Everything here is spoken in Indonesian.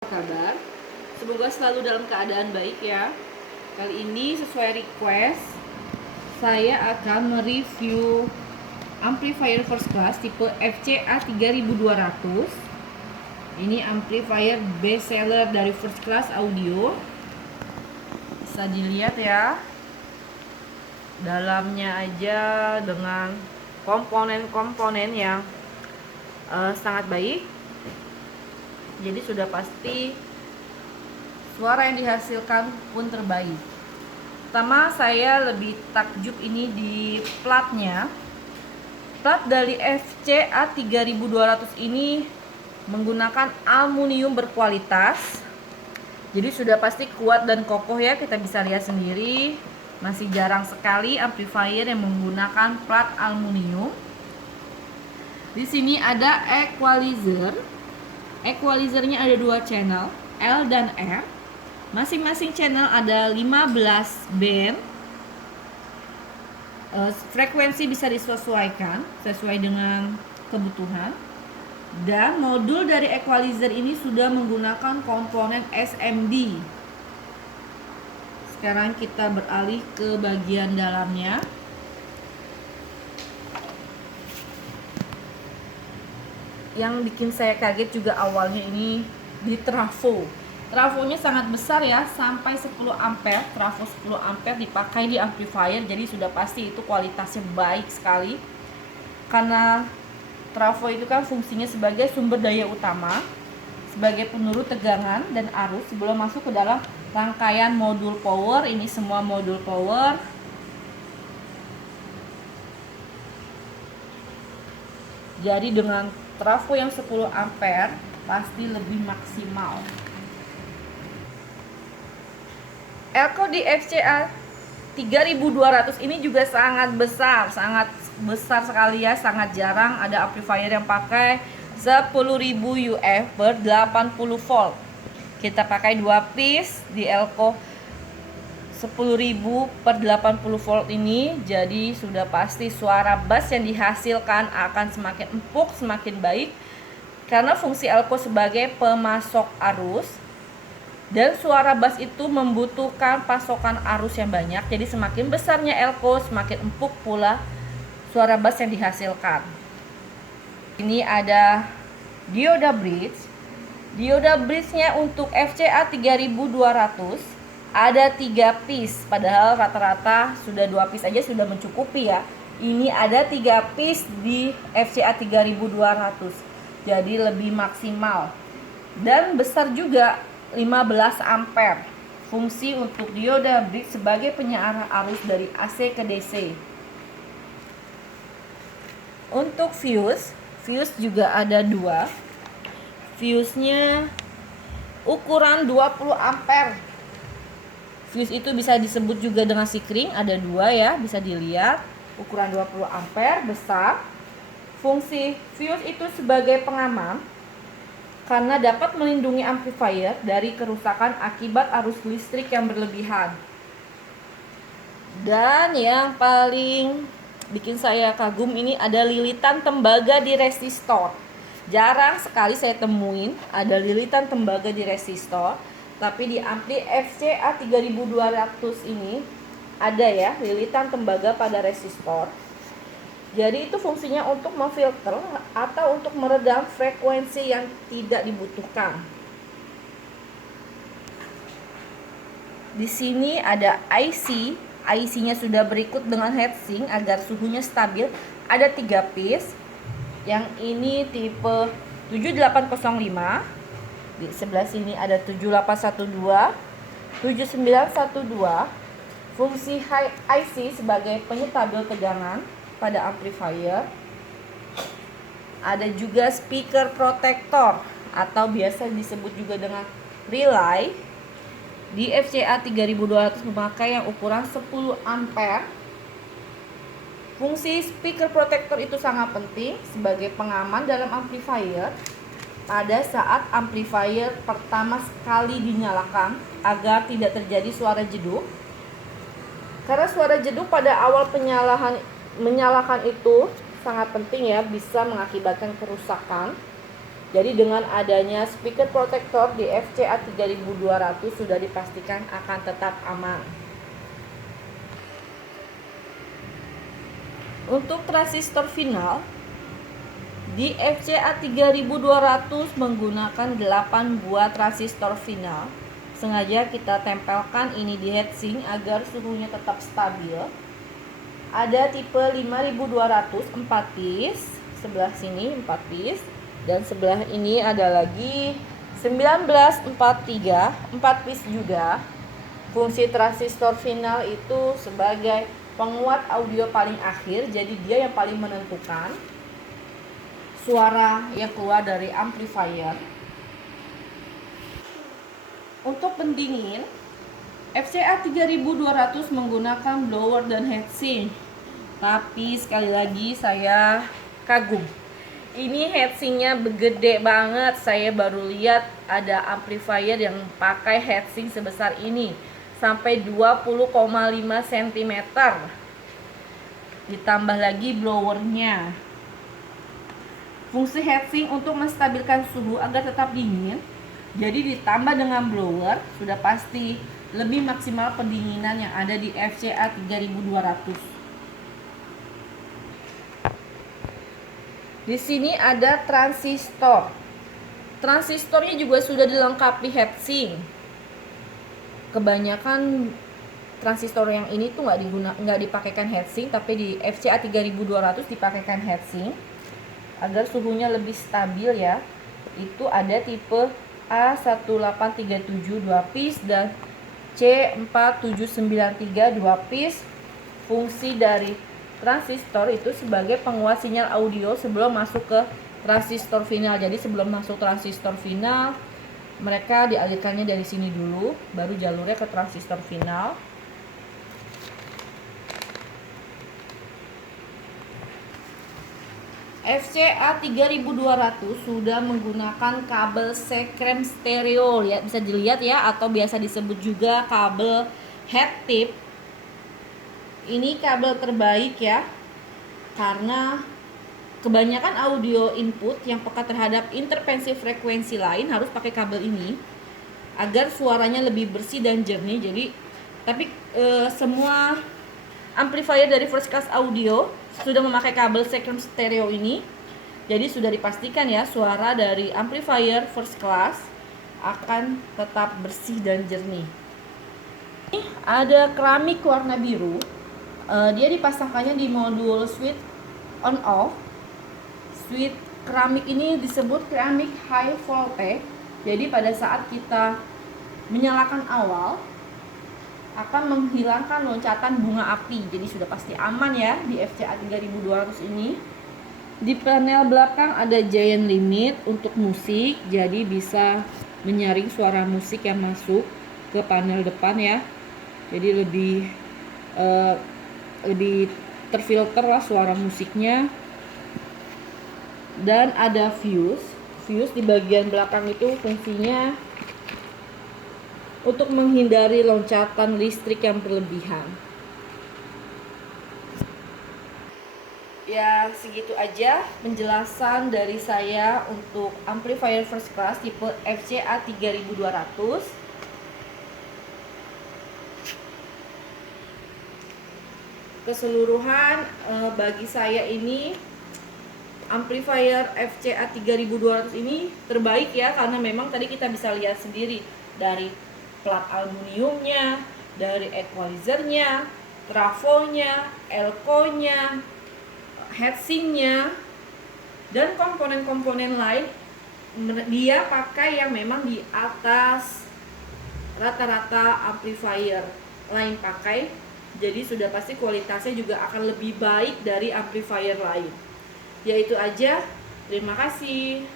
Kabar? Semoga selalu dalam keadaan baik ya. Kali ini sesuai request, saya akan mereview amplifier first class tipe FCA 3200. Ini amplifier best seller dari first class audio. Bisa dilihat ya, dalamnya aja dengan komponen-komponen yang sangat baik. Jadi sudah pasti suara yang dihasilkan pun terbaik. Pertama, saya lebih takjub ini di platnya. Plat dari FCA 3200 ini menggunakan aluminium berkualitas. Jadi sudah pasti kuat dan kokoh ya, kita bisa lihat sendiri. Masih jarang sekali amplifier yang menggunakan plat aluminium. Di sini ada equalizer. Equalizernya ada dua channel, L dan R. Masing-masing channel ada 15 band. Frekuensi bisa disesuaikan sesuai dengan kebutuhan. Dan modul dari equalizer ini sudah menggunakan komponen SMD. Sekarang kita beralih ke bagian dalamnya. Yang bikin saya kaget juga awalnya ini di trafo. Trafonya sangat besar ya, sampai 10 ampere. Trafo 10 ampere dipakai di amplifier, jadi sudah pasti itu kualitasnya baik sekali. Karena trafo itu kan fungsinya sebagai sumber daya utama, sebagai penurut tegangan dan arus sebelum masuk ke dalam rangkaian modul power. Ini semua modul power. Jadi dengan trafo yang 10 ampere pasti lebih maksimal. Elko di FCA 3200 ini juga sangat besar sekali ya, sangat jarang ada amplifier yang pakai 10.000 UF per 80 volt. Kita pakai 2 piece di Elko 10.000 per 80 volt ini, jadi sudah pasti suara bass yang dihasilkan akan semakin empuk, semakin baik karena fungsi Elko sebagai pemasok arus. Dan suara bass itu membutuhkan pasokan arus yang banyak, jadi semakin besarnya Elko, semakin empuk pula suara bass yang dihasilkan. Ini ada dioda bridge. Dioda bridge-nya untuk FCA 3200 ada 3 piece, padahal rata-rata sudah 2 piece aja sudah mencukupi ya. Ini ada 3 piece di FCA 3200, jadi lebih maksimal dan besar juga, 15 ampere. Fungsi untuk dioda bridge sebagai penyearah arus dari AC ke DC. Untuk fuse juga ada 2. Fuse-nya ukuran 20 ampere. Fuse itu bisa disebut juga dengan sikring, ada 2 ya, bisa dilihat. Ukuran 20 ampere, besar. Fungsi fuse itu sebagai pengaman karena dapat melindungi amplifier dari kerusakan akibat arus listrik yang berlebihan. Dan yang paling bikin saya kagum ini ada lilitan tembaga di resistor. Jarang sekali saya temuin ada lilitan tembaga di resistor, tapi di ampli FCA 3200 ini ada ya lilitan tembaga pada resistor. Jadi itu fungsinya untuk memfilter atau untuk meredam frekuensi yang tidak dibutuhkan. Di sini ada IC. IC-nya sudah berikut dengan heatsink agar suhunya stabil. Ada 3 piece. Yang ini tipe 7805. Di sebelah sini ada 7812, 7912. Fungsi IC sebagai penyetabil tegangan pada amplifier. Ada juga speaker protector atau biasa disebut juga dengan relay. Di FCA 3200 memakai yang ukuran 10 ampere. Fungsi speaker protector itu sangat penting sebagai pengaman dalam amplifier pada saat amplifier pertama sekali dinyalakan agar tidak terjadi suara jeduk. Karena suara jeduk pada awal menyalakan itu sangat penting ya, bisa mengakibatkan kerusakan Jadi dengan adanya speaker protector di FCA 3200 sudah dipastikan akan tetap aman. Untuk transistor final di FCA 3200 menggunakan 8 buah transistor final. Sengaja kita tempelkan ini di heatsink agar suhunya tetap stabil. Ada tipe 5200 4 piece, sebelah sini 4 piece, dan sebelah ini ada lagi 1943 4 piece juga. Fungsi transistor final itu sebagai penguat audio paling akhir, jadi dia yang paling menentukan suara yang keluar dari amplifier. Untuk pendingin, FCA 3200 menggunakan blower dan heatsink. Tapi sekali lagi saya kagum. Ini heatsinknya gede banget. Saya baru lihat ada amplifier yang pakai heatsink sebesar ini, sampai 20,5 cm. Ditambah lagi blowernya. Fungsi heatsink untuk menstabilkan suhu agar tetap dingin. Jadi ditambah dengan blower, sudah pasti lebih maksimal pendinginan yang ada di FCA 3200. Di sini ada transistor. Transistornya juga sudah dilengkapi heatsink. Kebanyakan transistor yang ini tuh nggak dipakaikan heatsink, tapi di FCA 3200 dipakaikan heatsink agar suhunya lebih stabil ya. Itu ada tipe A1837 2 piece dan C4793 2 piece. Fungsi dari transistor itu sebagai penguat sinyal audio sebelum masuk ke transistor final. Jadi sebelum masuk transistor final, mereka dialirkannya dari sini dulu, baru jalurnya ke transistor final. FCA 3200 sudah menggunakan kabel sekrem stereo ya, bisa dilihat ya, atau biasa disebut juga kabel head tip. Ini kabel terbaik ya, karena kebanyakan audio input yang peka terhadap interferensi frekuensi lain harus pakai kabel ini agar suaranya lebih bersih dan jernih. Jadi semua amplifier dari First Class Audio sudah memakai kabel sekrem stereo ini. Jadi sudah dipastikan ya, suara dari amplifier First Class akan tetap bersih dan jernih. Ini ada keramik warna biru. Dia dipasangkannya di modul switch on off. Switch keramik ini disebut keramik high voltage. Jadi pada saat kita menyalakan awal akan menghilangkan loncatan bunga api. Jadi sudah pasti aman ya di FCA 3200 ini. Di panel belakang ada giant limit untuk musik, jadi bisa menyaring suara musik yang masuk ke panel depan ya. Jadi lebih terfilter lah suara musiknya. Dan ada fuse di bagian belakang itu fungsinya untuk menghindari loncatan listrik yang berlebihan. Ya, segitu aja penjelasan dari saya untuk amplifier First Class tipe FCA 3200. Keseluruhan bagi saya ini amplifier FCA 3200 ini terbaik ya, karena memang tadi kita bisa lihat sendiri dari plat aluminiumnya, dari equalizernya, trafonya, elko-nya, heatsinknya, dan komponen-komponen lain. Dia pakai yang memang di atas rata-rata amplifier lain pakai. Jadi sudah pasti kualitasnya juga akan lebih baik dari amplifier lain. Ya itu aja. Terima kasih.